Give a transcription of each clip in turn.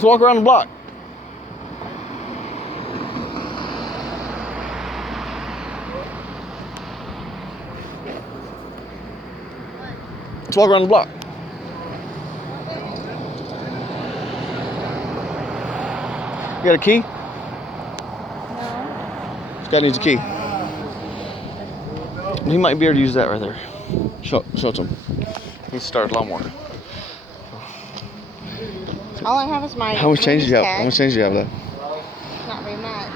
Let's walk around the block. Let's walk around the block. You got a key? No. This guy needs a key. He might be able to use that right there. Show it to him. He started lawnmower. All I have is my. How much change do you have? How much change do you have left? Not very much.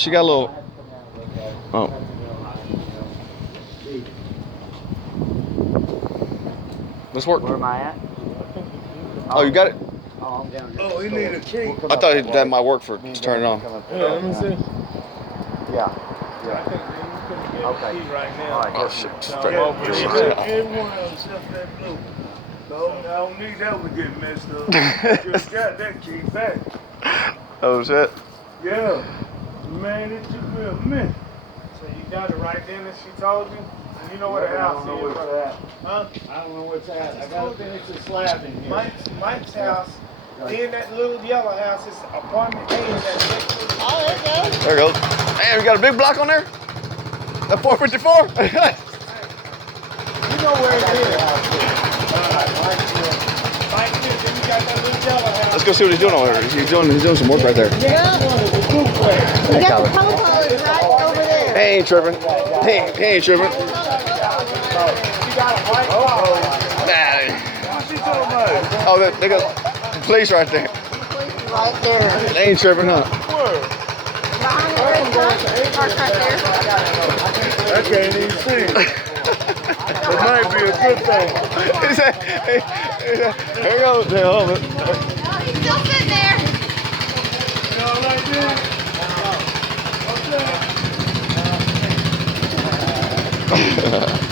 She got a little. Oh. Let's work. Where am I at? Oh, you got it? Oh, I'm down here. Oh, he need a key. I thought that might work for just turn it on. Yeah, let me see. Yeah. I think you couldn't get a key right now. All right, Oh good. shit! No, Straight. every one of them except that blue. No, I don't need that one getting messed up. I just got that key back. Oh shit! Yeah. Man, it took me a minute. So you got it right then as she told you? And you know where the house is, right? Huh? I don't know what's at. I gotta finish the slab in here. Mike's house, then that little yellow house is apartment A. That's next to Oh, there it goes. There it goes. Damn, you got a big block on there? That 454? You know where it is. Mike, then you got that little yellow house. Let's go see what he's doing over there. He's doing some work right there. Yeah. You got the telephone right over there. He ain't tripping. He ain't tripping. You got a white car. Nah. What's he talking about? Oh, they got the police right there. Right there. They ain't tripping, huh? Word. Behind the red truck. Parked right there. I can't even see. It might be a good thing. He said, here goes. Hey, hold on. Oh, he's still sitting there. You all like that? Okay.